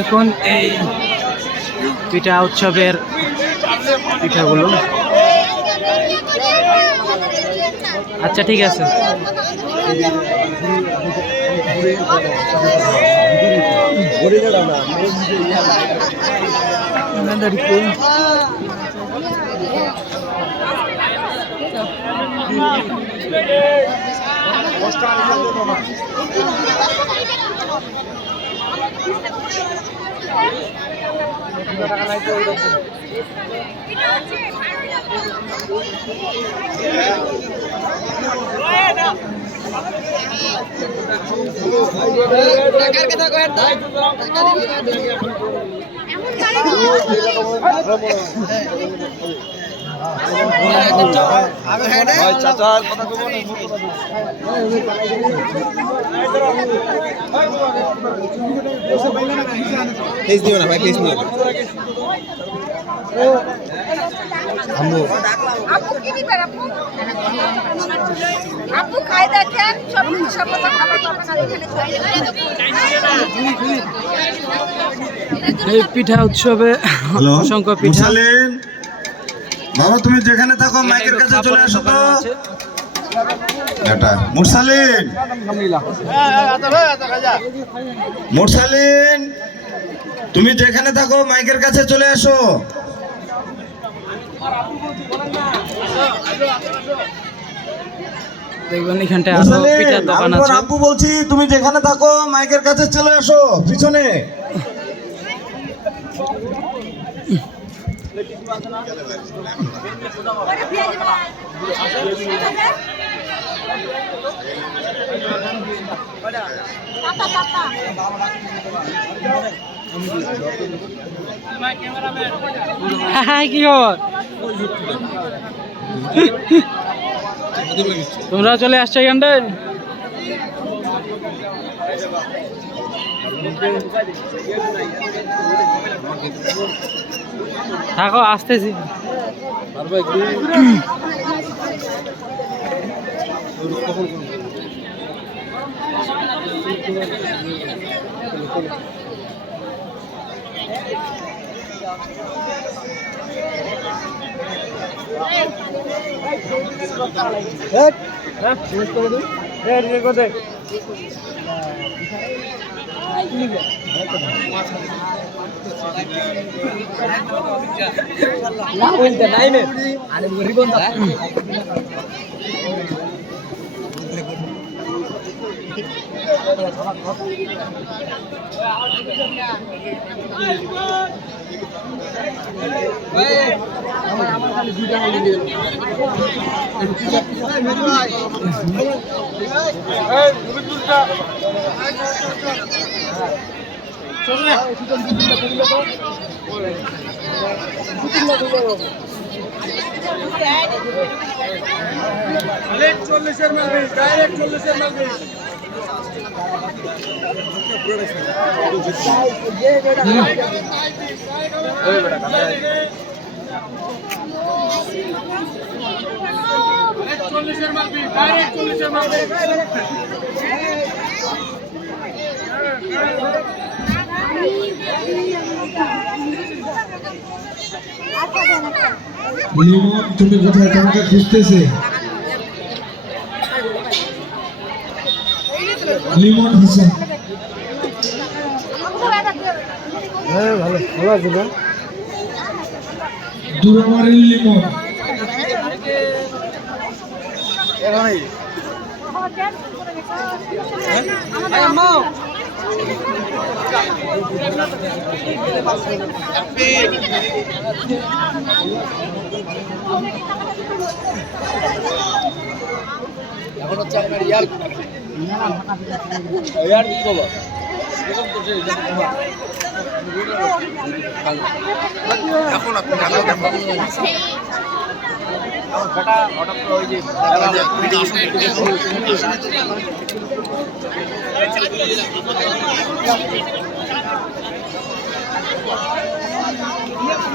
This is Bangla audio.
এখন এই পিঠা উৎসবের পিঠাগুলো আচ্ছা ঠিক আছে এই পিঠা উৎসবে অসংখ্য পিঠা বাবা তুমি যেখানে থাকো মাইকের কাছে চলে আসো তো এটা মুরসালিন মুরসালিন তুমি যেখানে থাকো মাইকের কাছে চলে আসো দেখবেন এখানটায় আরো পিঠার দোকান আছে আব্বু বলছি তুমি যেখানে থাকো মাইকের কাছে চলে আসো পিছনে কি খবর তোমরা চলে আসছো এখানটায় থাকো আসতেছি তুমি কোথায় তোমাকে খুঁজতেছে লিমন হোসেন ভালো ভালো আছে না দুরামারিল লিমন এখন হচ্ছে আপনার ইয়ার কি খবর এখন